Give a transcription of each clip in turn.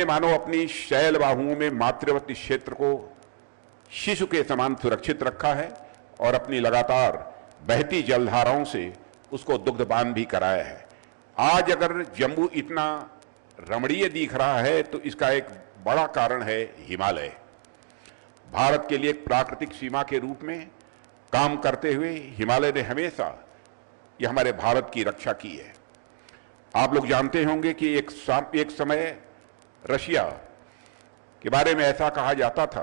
ने मानो अपनी शैल बाहुओं में मातृवर्ती क्षेत्र को शिशु के समान सुरक्षित रखा है और अपनी लगातार बहती जलधाराओं से उसको दुग्धपान भी कराया है। आज अगर जम्मू इतना रमणीय दिख रहा है तो इसका एक बड़ा कारण है हिमालय। भारत के लिए एक प्राकृतिक सीमा के रूप में काम करते हुए हिमालय ने हमेशा ये हमारे भारत की रक्षा की है। आप लोग जानते होंगे कि एक समय रशिया के बारे में ऐसा कहा जाता था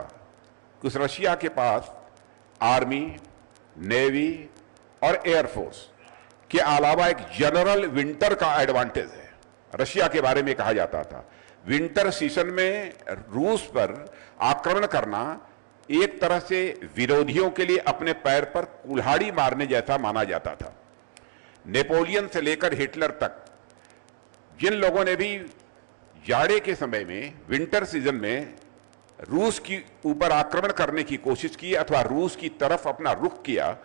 कि उस रशिया के पास आर्मी, नेवी और एयरफोर्स के अलावा एक जनरल विंटर का एडवांटेज है। रशिया के बारे में कहा जाता था विंटर सीजन में रूस पर आक्रमण करना एक तरह से विरोधियों के लिए अपने पैर पर कुल्हाड़ी मारने जैसा माना जाता था। नेपोलियन से लेकर हिटलर तक जिन लोगों ने भी जाड़े के समय में, विंटर सीजन में रूस की ऊपर आक्रमण करने की कोशिश की अथवा रूस की तरफ अपना रुख किया,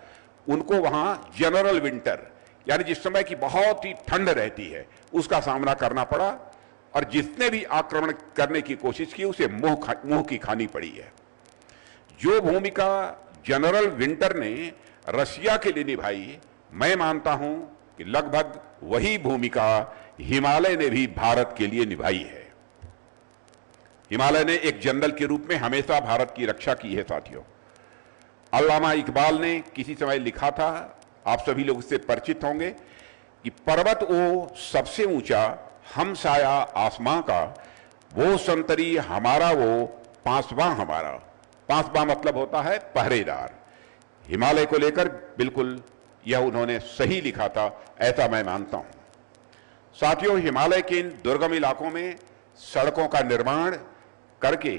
उनको वहां जनरल विंटर यानी जिस समय की बहुत ही ठंड रहती है उसका सामना करना पड़ा, और जिसने भी आक्रमण करने की कोशिश की उसे मुंह की खानी पड़ी है। जो भूमिका जनरल विंटर ने रशिया के लिए निभाई, मैं मानता हूं कि लगभग वही भूमिका हिमालय ने भी भारत के लिए निभाई है। हिमालय ने एक जनरल के रूप में हमेशा भारत की रक्षा की है। साथियों, अल्लामा इकबाल ने किसी समय लिखा था, आप सभी लोग इससे परिचित होंगे, कि पर्वत वो सबसे ऊंचा हमसाया आसमां का, वो संतरी हमारा वो पांचवा हमारा। पांचवा मतलब होता है पहरेदार। हिमालय को लेकर बिल्कुल यह उन्होंने सही लिखा था, ऐसा मैं मानता हूं। साथियों, हिमालय के इन दुर्गम इलाकों में सड़कों का निर्माण करके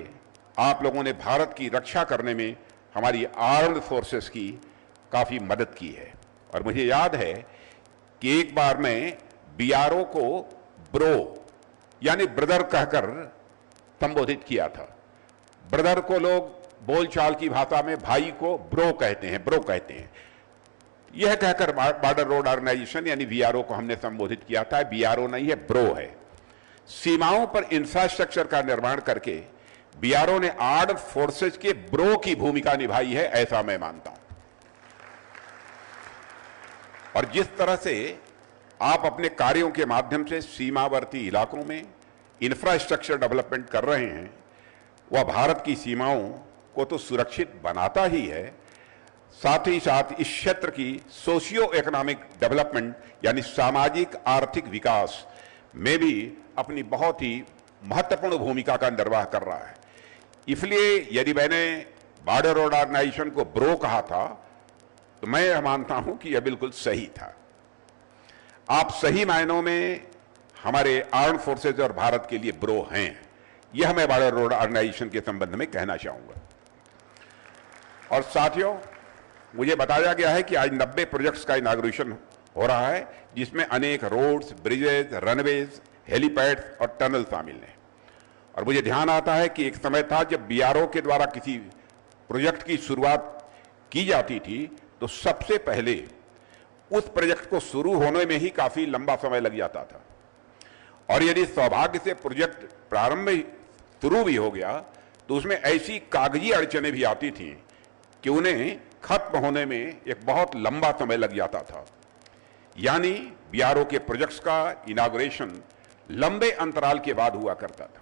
आप लोगों ने भारत की रक्षा करने में हमारी आर्म्ड फोर्सेस की काफी मदद की है। और मुझे याद है कि एक बार मैं बीआरओ को ब्रो यानी ब्रदर कहकर संबोधित किया था। ब्रदर को लोग बोलचाल की भाषा में भाई को ब्रो कहते हैं। यह कहकर बॉर्डर रोड ऑर्गेनाइजेशन यानी बीआरओ को हमने संबोधित किया था। बीआरओ नहीं है, ब्रो है। सीमाओं पर इंफ्रास्ट्रक्चर का निर्माण करके बीआरओ ने आर्म्ड फोर्सेज के ब्रो की भूमिका निभाई है, ऐसा मैं मानता हूं। और जिस तरह से आप अपने कार्यों के माध्यम से सीमावर्ती इलाकों में इंफ्रास्ट्रक्चर डेवलपमेंट कर रहे हैं, वह भारत की सीमाओं को तो सुरक्षित बनाता ही है, साथ ही साथ इस क्षेत्र की सोशियो इकोनॉमिक डेवलपमेंट यानी सामाजिक आर्थिक विकास में भी अपनी बहुत ही महत्वपूर्ण भूमिका का निर्वाह कर रहा है। इसलिए यदि मैंने बॉर्डर रोड ऑर्गेनाइजेशन को ब्रो कहा था तो मैं यह मानता हूं कि यह बिल्कुल सही था। आप सही मायनों में हमारे आर्म्ड फोर्सेज और भारत के लिए ब्रो हैं, यह मैं बॉर्डर रोड ऑर्गेनाइजेशन के संबंध में कहना चाहूंगा। और साथियों, मुझे बताया गया है कि आज 90 प्रोजेक्ट्स का इनॉग्रेशन हो रहा है, जिसमें अनेक रोड्स, ब्रिजेज, रनवेज, हेलीपैड्स और टनल शामिल हैं। और मुझे ध्यान आता है कि एक समय था जब बीआरओ के द्वारा किसी प्रोजेक्ट की शुरुआत की जाती थी तो सबसे पहले उस प्रोजेक्ट को शुरू होने में ही काफी लंबा समय लग जाता था, और यदि सौभाग्य से प्रोजेक्ट प्रारंभ में शुरू भी हो गया तो उसमें ऐसी कागजी अड़चनें भी आती थी कि उन्हें खत्म होने में एक बहुत लंबा समय लग जाता था। यानी बीआरओ के प्रोजेक्ट्स का इनॉग्रेशन लंबे अंतराल के बाद हुआ करता था।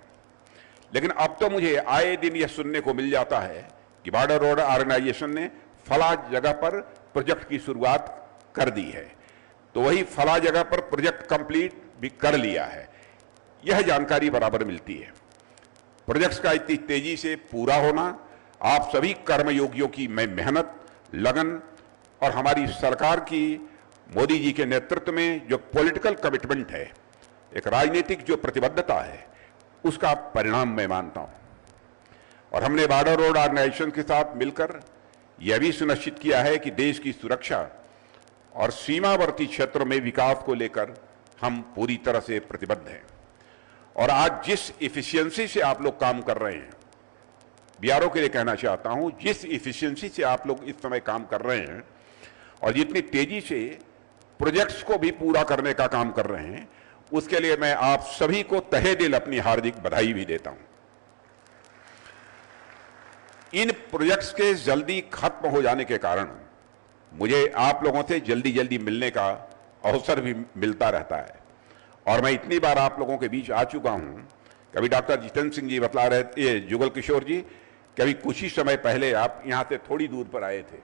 लेकिन अब तो मुझे आए दिन यह सुनने को मिल जाता है कि बॉर्डर रोड ऑर्गेनाइजेशन ने फला जगह पर प्रोजेक्ट की शुरुआत कर दी है, तो वही फला जगह पर प्रोजेक्ट कंप्लीट भी कर लिया है। यह जानकारी बराबर मिलती है। प्रोजेक्ट्स का इतनी तेजी से पूरा होना आप सभी कर्मयोगियों की मेहनत, लगन और हमारी सरकार की मोदी जी के नेतृत्व में जो पॉलिटिकल कमिटमेंट है, एक राजनीतिक जो प्रतिबद्धता है, उसका परिणाम मैं मानता हूं। और हमने बॉर्डर रोड ऑर्गेनाइजेशन के साथ मिलकर यह भी सुनिश्चित किया है कि देश की सुरक्षा और सीमावर्ती क्षेत्रों में विकास को लेकर हम पूरी तरह से प्रतिबद्ध हैं। और आज जिस इफिशियंसी से आप लोग काम कर रहे हैं, बीआरओ के लिए कहना चाहता हूं, जिस इफिशियंसी से आप लोग इस समय काम कर रहे हैं और जितनी तेजी से प्रोजेक्ट्स को भी पूरा करने का काम कर रहे हैं, उसके लिए मैं आप सभी को तहे दिल अपनी हार्दिक बधाई भी देता हूं। इन प्रोजेक्ट्स के जल्दी खत्म हो जाने के कारण मुझे आप लोगों से जल्दी जल्दी मिलने का अवसर भी मिलता रहता है, और मैं इतनी बार आप लोगों के बीच आ चुका हूं। कभी डॉक्टर जितेंद्र सिंह जी बतला रहे थे, ये जुगल किशोर जी, कभी कुछ ही समय पहले आप यहां से थोड़ी दूर पर आए थे।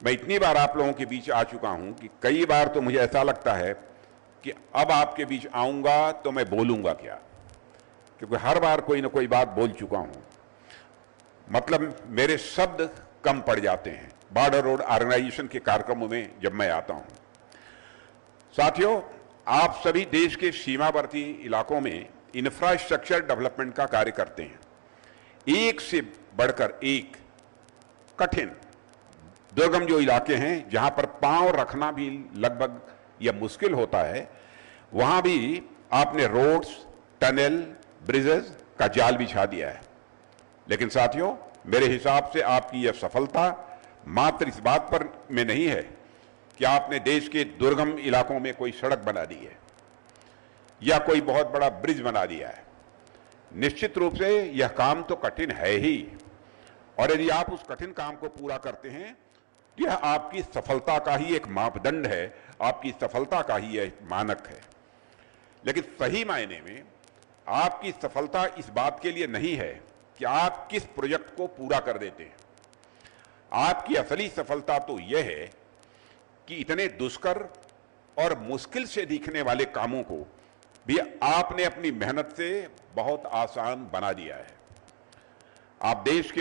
मैं इतनी बार आप लोगों के बीच आ चुका हूं कि कई बार तो मुझे ऐसा लगता है कि अब आपके बीच आऊंगा तो मैं बोलूंगा क्या, क्योंकि हर बार कोई ना कोई बात बोल चुका हूं। मतलब मेरे शब्द कम पड़ जाते हैं बॉर्डर रोड ऑर्गेनाइजेशन के कार्यक्रमों में जब मैं आता हूं। साथियों, आप सभी देश के सीमावर्ती इलाकों में इंफ्रास्ट्रक्चर डेवलपमेंट का कार्य करते हैं। एक से बढ़कर एक कठिन दुर्गम जो इलाके हैं जहां पर पांव रखना भी लगभग या मुश्किल होता है, वहां भी आपने रोड्स, टनल, ब्रिजेस का जाल बिछा दिया है। लेकिन साथियों, मेरे हिसाब से आपकी यह सफलता मात्र इस बात पर में नहीं है कि आपने देश के दुर्गम इलाकों में कोई सड़क बना दी है या कोई बहुत बड़ा ब्रिज बना दिया है। निश्चित रूप से यह काम तो कठिन है ही, और यदि आप उस कठिन काम को पूरा करते हैं तो यह आपकी सफलता का ही एक मापदंड है, आपकी सफलता का ही एक मानक है। लेकिन सही मायने में आपकी सफलता इस बात के लिए नहीं है कि आप किस प्रोजेक्ट को पूरा कर देते हैं। आपकी असली सफलता तो यह है कि इतने दुष्कर और मुश्किल से दिखने वाले कामों को भी आपने अपनी मेहनत से बहुत आसान बना दिया है। अब देश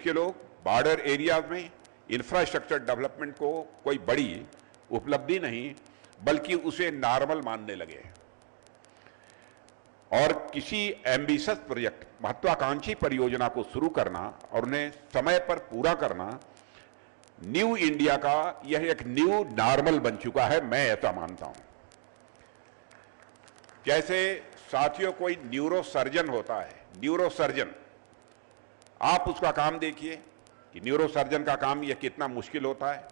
के लोग बॉर्डर एरिया में इंफ्रास्ट्रक्चर डेवलपमेंट को कोई बड़ी उपलब्धि नहीं बल्कि उसे नॉर्मल मानने लगे हैं, और किसी एम्बिशियस प्रोजेक्ट, महत्वाकांक्षी परियोजना को शुरू करना और उन्हें समय पर पूरा करना न्यू इंडिया का यह एक न्यू नॉर्मल बन चुका है, मैं ऐसा मानता हूं। जैसे साथियों, कोई न्यूरोसर्जन होता है, न्यूरोसर्जन, आप उसका काम देखिए कि न्यूरोसर्जन का काम यह कितना मुश्किल होता है।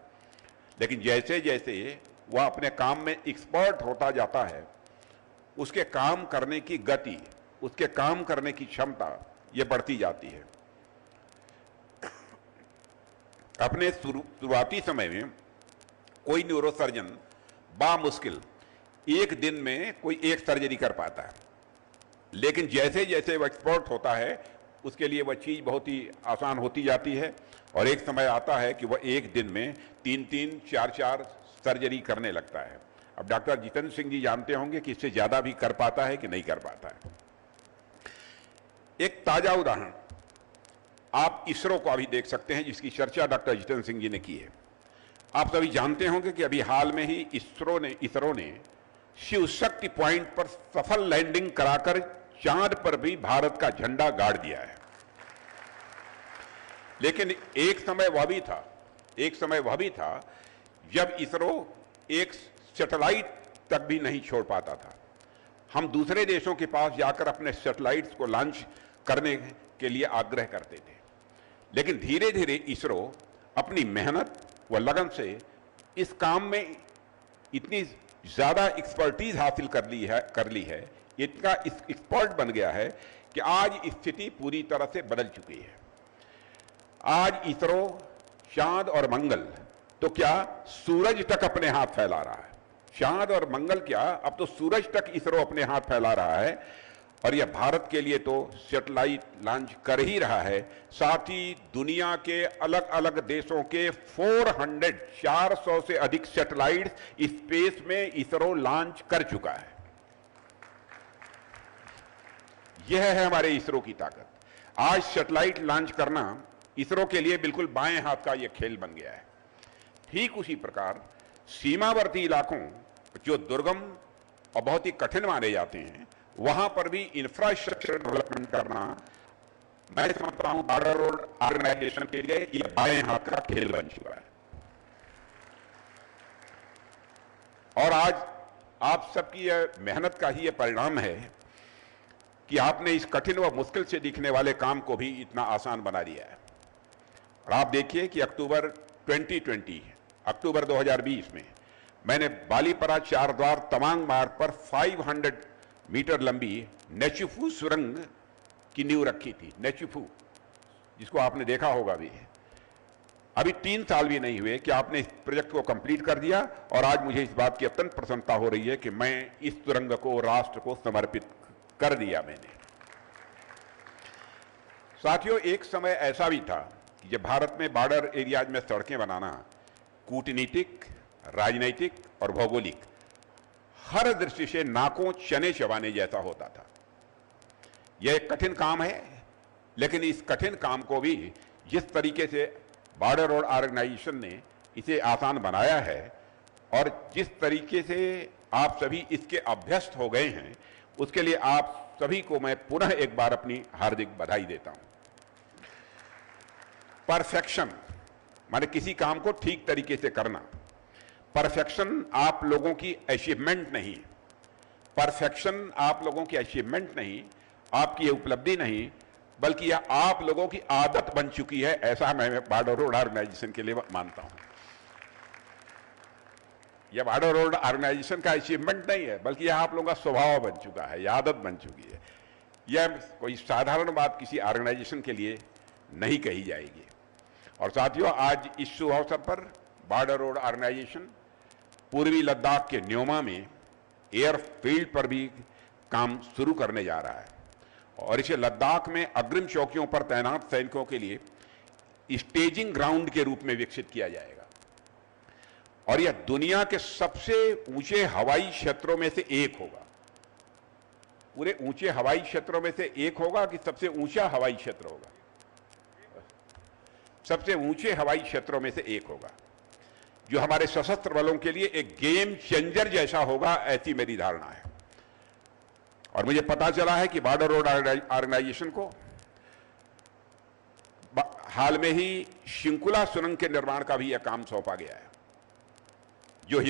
लेकिन जैसे जैसे वह अपने काम में एक्सपर्ट होता जाता है, उसके काम करने की गति, उसके काम करने की क्षमता यह बढ़ती जाती है। अपने शुरुआती समय में कोई न्यूरोसर्जन बामुश्किल एक दिन में कोई एक सर्जरी कर पाता है, लेकिन जैसे जैसे वह एक्सपर्ट होता है उसके लिए वह चीज बहुत ही आसान होती जाती है, और एक समय आता है कि वह एक दिन में 3-3, 4-4 सर्जरी करने लगता है। अब डॉक्टर जितेंद्र सिंह जी जानते होंगे कि इससे ज्यादा भी कर पाता है कि नहीं कर पाता है। एक ताजा उदाहरण आप इसरो को अभी देख सकते हैं, जिसकी चर्चा डॉक्टर जितेंद्र सिंह जी ने की है। आप सभी जानते होंगे कि अभी हाल में ही इसरो ने शिव शक्ति पॉइंट पर सफल लैंडिंग कराकर चांद पर भी भारत का झंडा गाड़ दिया है। लेकिन एक समय वह भी था जब इसरो एक सैटेलाइट तक भी नहीं छोड़ पाता था। हम दूसरे देशों के पास जाकर अपने सैटेलाइट्स को लॉन्च करने के लिए आग्रह करते थे, लेकिन धीरे धीरे इसरो अपनी मेहनत व लगन से इस काम में इतनी ज्यादा एक्सपर्टीज हासिल कर ली है, इतना एक्सपर्ट बन गया है कि आज स्थिति पूरी तरह से बदल चुकी है। आज इसरो चांद और मंगल तो क्या सूरज तक अपने हाथ फैला रहा है। चांद और मंगल क्या, अब तो सूरज तक इसरो अपने हाथ फैला रहा है, और यह भारत के लिए तो सैटेलाइट लॉन्च कर ही रहा है, साथ ही दुनिया के अलग अलग देशों के 400 से अधिक सैटेलाइट स्पेस में इसरो लॉन्च कर चुका है। यह है हमारे इसरो की ताकत। आज सैटेलाइट लॉन्च करना इसरो के लिए बिल्कुल बाएं हाथ का यह खेल बन गया है। ठीक उसी प्रकार सीमावर्ती इलाकों जो दुर्गम और बहुत ही कठिन माने जाते हैं, वहां पर भी इंफ्रास्ट्रक्चर डेवलपमेंट करना, मैं समझता हूं बॉर्डर रोड ऑर्गेनाइजेशन के लिए यह बाएं हाथ का खेल बन चुका है। और आज आप सबकी यह मेहनत का ही यह परिणाम है कि आपने इस कठिन व मुश्किल से दिखने वाले काम को भी इतना आसान बना दिया है। और आप देखिए कि अक्टूबर 2020 में मैंने बालीपरा चारद्वार तवांग मार्ग पर 500 मीटर लंबी नेचुफू सुरंग की नींव रखी थी। नेचुफू, जिसको आपने देखा होगा भी। अभी 3 साल भी नहीं हुए कि आपने इस प्रोजेक्ट को कंप्लीट कर दिया, और आज मुझे इस बात की अत्यंत प्रसन्नता हो रही है कि मैं इस सुरंग को राष्ट्र को समर्पित कर दिया मैंने। साथियों, एक समय ऐसा भी था कि जब भारत में बॉर्डर एरियाज में सड़कें बनाना कूटनीतिक, राजनीतिक और भौगोलिक हर दृष्टि से नाकों चने चबाने जैसा होता था। यह एक कठिन काम है, लेकिन इस कठिन काम को भी जिस तरीके से बॉर्डर रोड ऑर्गेनाइजेशन ने इसे आसान बनाया है, और जिस तरीके से आप सभी इसके अभ्यस्त हो गए हैं, उसके लिए आप सभी को मैं पुनः एक बार अपनी हार्दिक बधाई देता हूं। परफेक्शन माने किसी काम को ठीक तरीके से करना। परफेक्शन आप लोगों की अचीवमेंट नहीं, परफेक्शन आप लोगों की अचीवमेंट नहीं, आपकी उपलब्धि नहीं, बल्कि यह आप लोगों की आदत बन चुकी है, ऐसा मैं बॉर्डर रोड ऑर्गेनाइजेशन के लिए मानता हूं। यह बॉर्डर रोड ऑर्गेनाइजेशन का अचीवमेंट नहीं है, बल्कि यह आप लोगों का स्वभाव बन चुका है, यह आदत बन चुकी है। यह कोई साधारण बात किसी ऑर्गेनाइजेशन के लिए नहीं कही जाएगी। और साथियों, आज इस शुभ अवसर पर बॉर्डर रोड ऑर्गेनाइजेशन पूर्वी लद्दाख के न्योमा में एयरफील्ड पर भी काम शुरू करने जा रहा है, और इसे लद्दाख में अग्रिम चौकियों पर तैनात सैनिकों के लिए स्टेजिंग ग्राउंड के रूप में विकसित किया जाएगा। और यह दुनिया के सबसे ऊंचे हवाई क्षेत्रों में से एक होगा। पूरे ऊंचे हवाई क्षेत्रों में से एक होगा कि सबसे ऊंचा हवाई क्षेत्र होगा? सबसे ऊंचे हवाई क्षेत्रों में से एक होगा, जो हमारे सशस्त्र बलों के लिए एक गेम चेंजर जैसा होगा, ऐसी मेरी धारणा है। और मुझे पता चला है कि बॉर्डर रोड ऑर्गेनाइजेशन को हाल में ही शिंकुला सुरंग के निर्माण का भी यह काम सौंपा गया है, जो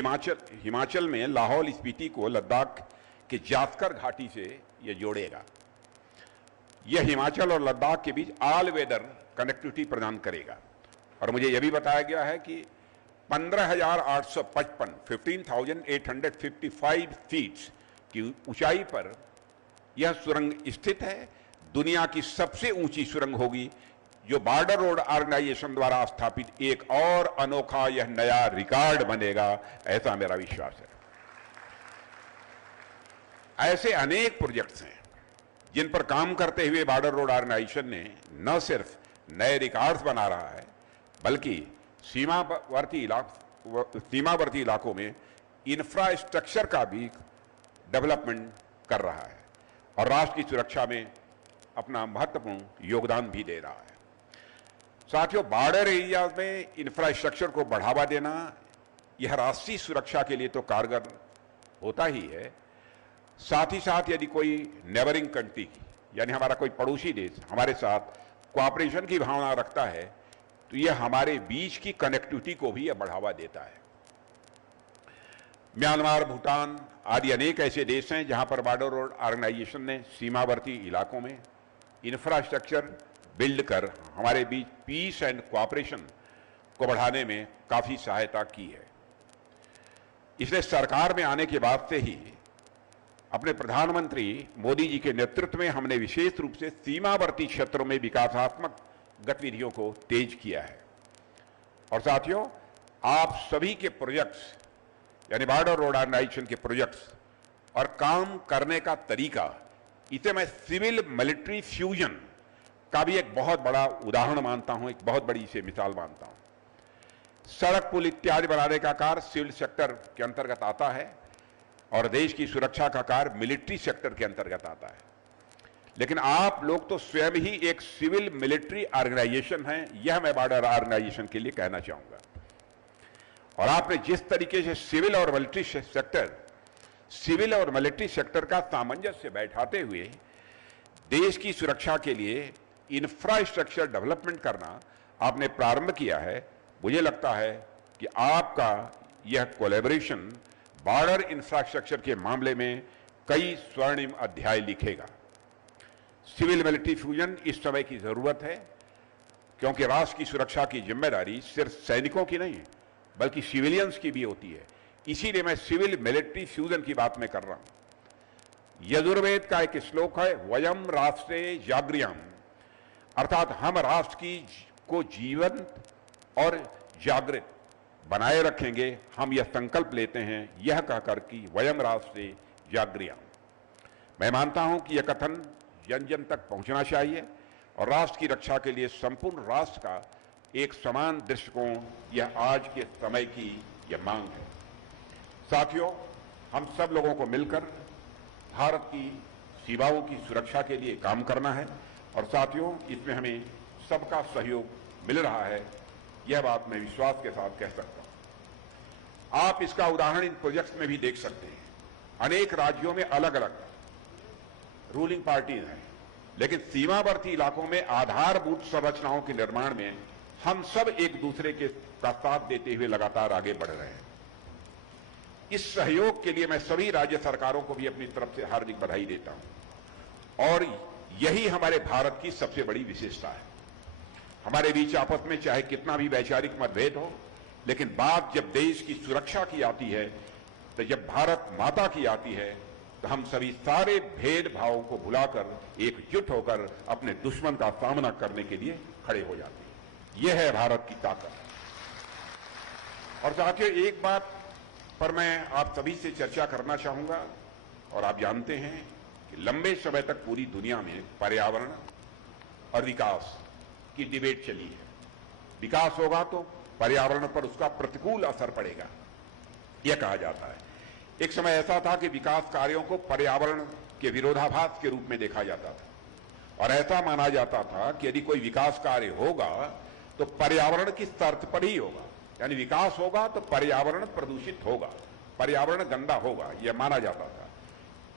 हिमाचल में लाहौल स्पीति को लद्दाख के जास्कर घाटी से यह जोड़ेगा। यह हिमाचल और लद्दाख के बीच ऑल वेदर कनेक्टिविटी प्रदान करेगा। और मुझे यह भी बताया गया है कि 15,855 फीट की ऊंचाई पर यह सुरंग स्थित है। दुनिया की सबसे ऊंची सुरंग होगी, जो बॉर्डर रोड ऑर्गेनाइजेशन द्वारा स्थापित एक और अनोखा यह नया रिकॉर्ड बनेगा, ऐसा मेरा विश्वास है। ऐसे अनेक प्रोजेक्ट्स हैं जिन पर काम करते हुए बॉर्डर रोड ऑर्गेनाइजेशन ने न सिर्फ नए रिकॉर्ड्स बना रहा है, बल्कि सीमावर्ती इलाकों में इंफ्रास्ट्रक्चर का भी डेवलपमेंट कर रहा है, और राष्ट्र की सुरक्षा में अपना महत्वपूर्ण योगदान भी दे रहा है। साथियों, बॉर्डर एरिया में इंफ्रास्ट्रक्चर को बढ़ावा देना यह राष्ट्रीय सुरक्षा के लिए तो कारगर होता ही है, साथ ही साथ यदि कोई नेबरिंग कंट्री यानी हमारा कोई पड़ोसी देश हमारे साथ कोऑपरेशन की भावना रखता है, तो यह हमारे बीच की कनेक्टिविटी को भी यह बढ़ावा देता है। म्यांमार, भूटान आदि अनेक ऐसे देश हैं जहां पर बॉर्डर रोड ऑर्गेनाइजेशन ने सीमावर्ती इलाकों में इंफ्रास्ट्रक्चर बिल्ड कर हमारे बीच पीस एंड कोऑपरेशन को बढ़ाने में काफी सहायता की है। इसलिए सरकार में आने के बाद से ही अपने प्रधानमंत्री मोदी जी के नेतृत्व में हमने विशेष रूप से सीमावर्ती क्षेत्रों में विकासात्मक गतिविधियों को तेज किया है। और साथियों, आप सभी के प्रोजेक्ट्स यानी बॉर्डर रोड ऑर्गेनाइजेशन के प्रोजेक्ट्स और काम करने का तरीका, इसे मैं सिविल मिलिट्री फ्यूजन का भी एक बहुत बड़ा उदाहरण मानता हूं, एक बहुत बड़ी इसे मिसाल मानता हूं। सड़क पुल इत्यादि बनाने का कार्य सिविल सेक्टर के अंतर्गत आता है, और देश की सुरक्षा का कार्य मिलिट्री सेक्टर के अंतर्गत आता है। लेकिन आप लोग तो स्वयं ही एक सिविल मिलिट्री ऑर्गेनाइजेशन हैं, यह मैं बॉर्डर ऑर्गेनाइजेशन के लिए कहना चाहूंगा। और आपने जिस तरीके से सिविल और मिलिट्री सेक्टर का सामंजस्य बैठाते हुए देश की सुरक्षा के लिए इंफ्रास्ट्रक्चर डेवलपमेंट करना आपने प्रारंभ किया है, मुझे लगता है कि आपका यह कोलैबोरेशन बॉर्डर इंफ्रास्ट्रक्चर के मामले में कई स्वर्णिम अध्याय लिखेगा। सिविल मिलिट्री फ्यूजन इस समय की जरूरत है, क्योंकि राष्ट्र की सुरक्षा की जिम्मेदारी सिर्फ सैनिकों की नहीं बल्कि सिविलियंस की भी होती है। इसीलिए मैं सिविल मिलिट्री फ्यूजन की बात मैं कर रहा हूं। यजुर्वेद का एक श्लोक है, वयम राष्ट्रे जागृयाम, अर्थात हम राष्ट्र को जीवंत और जागृत बनाए रखेंगे। हम यह संकल्प लेते हैं, यह कहकर कि वयम राष्ट्रे जागृयाम। मैं मानता हूं कि यह कथन जन जन तक पहुंचना चाहिए और राष्ट्र की रक्षा के लिए संपूर्ण राष्ट्र का एक समान दृष्टिकोण, यह आज के समय की यह मांग है। साथियों, हम सब लोगों को मिलकर भारत की सीमाओं की सुरक्षा के लिए काम करना है और साथियों, इसमें हमें सबका सहयोग मिल रहा है, यह बात मैं विश्वास के साथ कह सकता हूं। आप इसका उदाहरण इन प्रोजेक्ट्स में भी देख सकते हैं। अनेक राज्यों में अलग अलग रूलिंग पार्टीज हैं, लेकिन सीमावर्ती इलाकों में आधारभूत संरचनाओं के निर्माण में हम सब एक दूसरे का साथ देते हुए लगातार आगे बढ़ रहे हैं। इस सहयोग के लिए मैं सभी राज्य सरकारों को भी अपनी तरफ से हार्दिक बधाई देता हूं और यही हमारे भारत की सबसे बड़ी विशेषता है। हमारे बीच आपस में चाहे कितना भी वैचारिक मतभेद हो, लेकिन बात जब देश की सुरक्षा की आती है, तो जब भारत माता की आती है, तो हम सभी सारे भेदभावों को भुलाकर एकजुट होकर अपने दुश्मन का सामना करने के लिए खड़े हो जाते हैं। यह है भारत की ताकत। और साथियों, एक बात पर मैं आप सभी से चर्चा करना चाहूंगा, और आप जानते हैं कि लंबे समय तक पूरी दुनिया में पर्यावरण और विकास की डिबेट चली है। विकास होगा तो पर्यावरण पर उसका प्रतिकूल असर पड़ेगा, यह कहा जाता है। एक समय ऐसा था कि विकास कार्यों को पर्यावरण के विरोधाभास के रूप में देखा जाता था और ऐसा माना जाता था कि यदि कोई विकास कार्य होगा तो पर्यावरण की शर्त पर ही होगा, यानी विकास होगा तो पर्यावरण प्रदूषित होगा, पर्यावरण गंदा होगा, यह माना जाता था।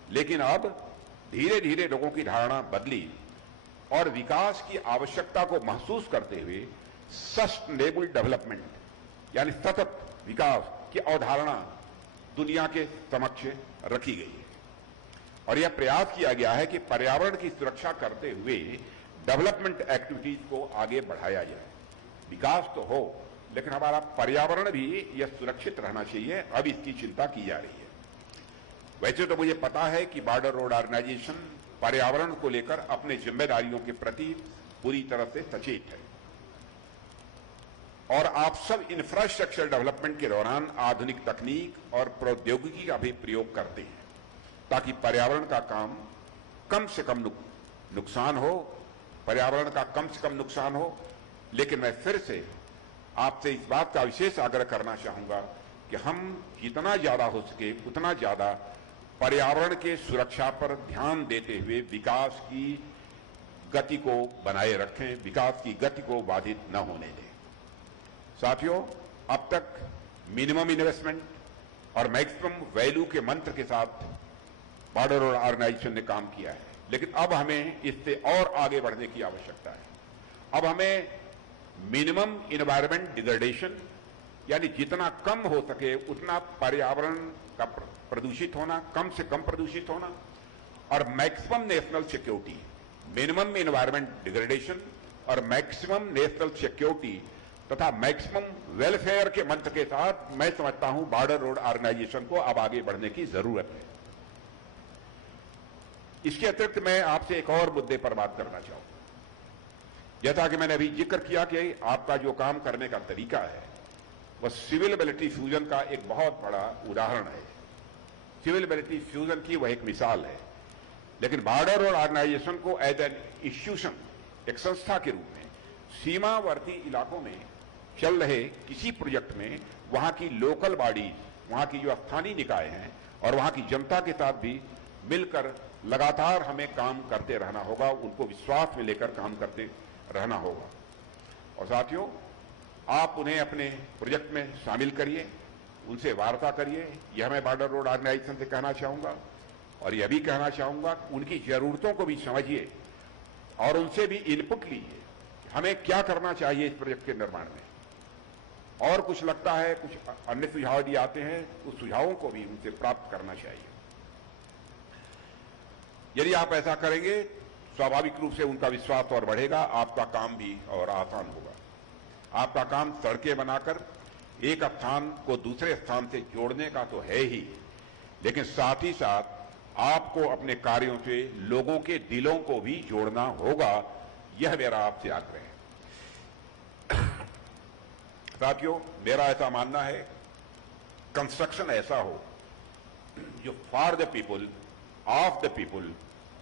लेकिन अब धीरे धीरे लोगों की धारणा बदली और विकास की आवश्यकता को महसूस करते हुए सस्टेनेबल डेवलपमेंट यानी सतत विकास की अवधारणा दुनिया के समक्ष रखी गई है और यह प्रयास किया गया है कि पर्यावरण की सुरक्षा करते हुए डेवलपमेंट एक्टिविटीज को आगे बढ़ाया जाए। विकास तो हो, लेकिन हमारा पर्यावरण भी यह सुरक्षित रहना चाहिए। अब इसकी चिंता की जा रही है। वैसे तो मुझे पता है कि बॉर्डर रोड ऑर्गेनाइजेशन पर्यावरण को लेकर अपने जिम्मेदारियों के प्रति पूरी तरह से सचेत है और आप सब इंफ्रास्ट्रक्चर डेवलपमेंट के दौरान आधुनिक तकनीक और प्रौद्योगिकी का भी प्रयोग करते हैं ताकि पर्यावरण का काम कम से कम नुकसान हो, पर्यावरण का कम से कम नुकसान हो। लेकिन मैं फिर से आपसे इस बात का विशेष आग्रह करना चाहूंगा कि हम जितना ज्यादा हो सके उतना ज्यादा पर्यावरण के सुरक्षा पर ध्यान देते हुए विकास की गति को बनाए रखें, विकास की गति को बाधित न होने दें। साथियों, अब तक मिनिमम इन्वेस्टमेंट और मैक्सिमम वैल्यू के मंत्र के साथ बॉर्डर रोड ऑर्गेनाइजेशन ने काम किया है, लेकिन अब हमें इससे और आगे बढ़ने की आवश्यकता है। अब हमें मिनिमम इन्वायरमेंट डिग्रेडेशन यानी जितना कम हो सके उतना पर्यावरण का प्रदूषित होना, कम से कम प्रदूषित होना, और maximum national security, minimum environment degradation और मैक्सिमम नेशनल सिक्योरिटी तथा मैक्सिमम वेलफेयर के मंत्र के साथ मैं समझता हूं बॉर्डर रोड ऑर्गेनाइजेशन को अब आगे बढ़ने की जरूरत है। इसके अतिरिक्त मैं आपसे एक और मुद्दे पर बात करना चाहूंगा। जैसा कि मैंने अभी जिक्र किया कि आपका जो काम करने का तरीका है वह सिविल मिलिट्री फ्यूजन का एक बहुत बड़ा उदाहरण है। सिविल मिलिट्री फ्यूजन की वह एक मिसाल है, लेकिन बॉर्डर रोड ऑर्गेनाइजेशन को एज एन इंस्टीट्यूशन, एक संस्था के रूप में सीमावर्ती इलाकों में चल रहे किसी प्रोजेक्ट में वहां की लोकल बॉडीज, वहां की जो स्थानीय निकाय हैं और वहां की जनता के साथ भी मिलकर लगातार हमें काम करते रहना होगा, उनको विश्वास में लेकर काम करते रहना होगा। और साथियों, आप उन्हें अपने प्रोजेक्ट में शामिल करिए, उनसे वार्ता करिए, यह मैं बॉर्डर रोड ऑर्गेनाइजेशन से कहना चाहूंगा और यह भी कहना चाहूंगा उनकी जरूरतों को भी समझिए और उनसे भी इनपुट लीजिए, हमें क्या करना चाहिए इस प्रोजेक्ट के निर्माण में। और कुछ लगता है, कुछ अन्य सुझाव भी आते हैं, उस सुझावों को भी उनसे प्राप्त करना चाहिए। यदि आप ऐसा करेंगे, स्वाभाविक रूप से उनका विश्वास और बढ़ेगा, आपका काम भी और आसान होगा। आपका काम सड़कें बनाकर एक स्थान को दूसरे स्थान से जोड़ने का तो है ही, लेकिन साथ ही साथ आपको अपने कार्यों से लोगों के दिलों को भी जोड़ना होगा। यह मेरा आपसे आग्रह है। साथियों, मेरा ऐसा मानना है, कंस्ट्रक्शन ऐसा हो जो for the people, of the people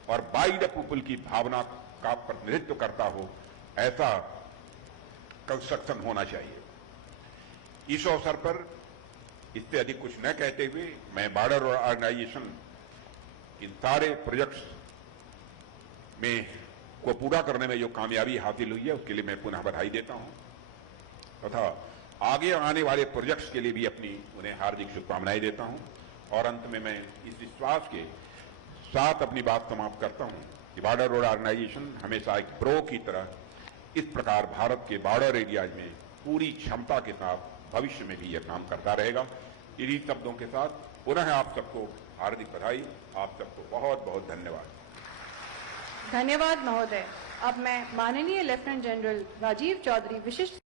और बाय द पीपुल की भावना का प्रतिनिधित्व करता हो, ऐसा कंस्ट्रक्शन होना चाहिए। इस अवसर पर इससे अधिक कुछ न कहते हुए मैं बॉर्डर ऑर्गेनाइजेशन इन सारे प्रोजेक्ट्स में को पूरा करने में जो कामयाबी हासिल हुई है उसके लिए मैं पुनः बधाई देता हूं तथा आगे आने वाले प्रोजेक्ट्स के लिए भी उन्हें हार्दिक शुभकामनाएं देता हूं। और अंत में मैं इस विश्वास के साथ अपनी बात समाप्त करता हूं कि बॉर्डर रोड ऑर्गेनाइजेशन हमेशा एक प्रो की तरह इस प्रकार भारत के बॉर्डर एरियाज में पूरी क्षमता के साथ भविष्य में भी यह काम करता रहेगा। इन्हीं शब्दों के साथ पुनः आप सबको हार्दिक बधाई, आप सबको बहुत बहुत धन्यवाद। धन्यवाद महोदय। अब मैं माननीय लेफ्टिनेंट जनरल राजीव चौधरी विशिष्ट